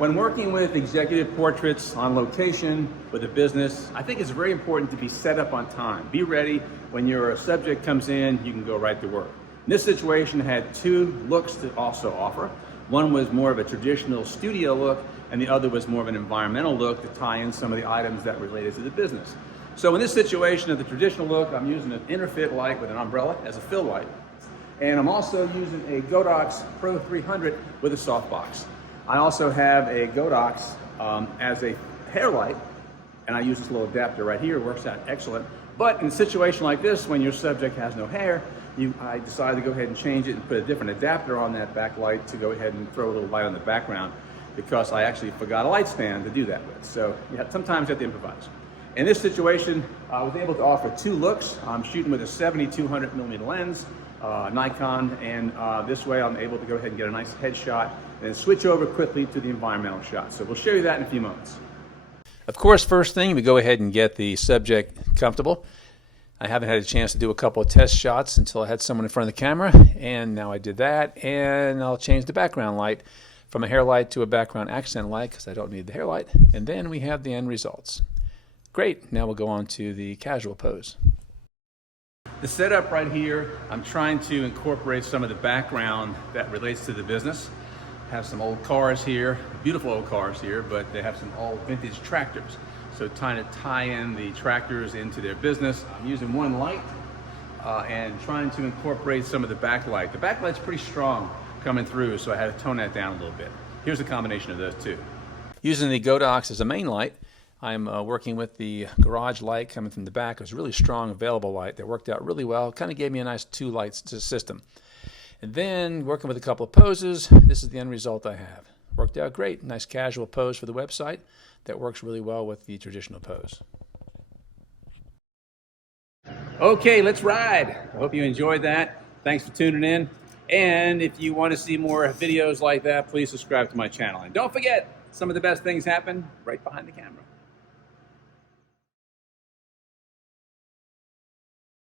When working with executive portraits on location with a business, I think it's very important to be set up on time. Be ready when your subject comes in, you can go right to work. In this situation, I had two looks to also offer. One was more of a traditional studio look, and the other was more of an environmental look to tie in some of the items that related to the business. So in this situation of the traditional look, I'm using an Interfit light with an umbrella as a fill light. And I'm also using a Godox Pro 300 with a softbox. I also have a Godox as a hair light, and I use this little adapter right here. It works out excellent. But in a situation like this, when your subject has no hair, I decided to go ahead and change it and put a different adapter on that backlight to go ahead and throw a little light on the background, because I actually forgot a light stand to do that with. So sometimes you have to improvise. In this situation, I was able to offer two looks. I'm shooting with a 70-200 millimeter lens, Nikon, and this way I'm able to go ahead and get a nice headshot and then switch over quickly to the environmental shot. So we'll show you that in a few moments. Of course, first thing, we go ahead and get the subject comfortable. I haven't had a chance to do a couple of test shots until I had someone in front of the camera, and now I did that, and I'll change the background light from a hair light to a background accent light because I don't need the hair light, and then we have the end results. Great, now we'll go on to the casual pose. The setup right here, I'm trying to incorporate some of the background that relates to the business. Have some old cars here, beautiful old cars here, but they have some old vintage tractors. So trying to tie in the tractors into their business. I'm using one light and trying to incorporate some of the backlight. The backlight's pretty strong coming through, so I had to tone that down a little bit. Here's a combination of those two. Using the Godox as a main light, I'm working with the garage light coming from the back. It was a really strong available light that worked out really well. Kind of gave me a nice two lights system. And then working with a couple of poses, this is the end result I have. Worked out great. Nice casual pose for the website that works really well with the traditional pose. Okay, let's ride. I hope you enjoyed that. Thanks for tuning in. And if you want to see more videos like that, please subscribe to my channel. And don't forget, some of the best things happen right behind the camera.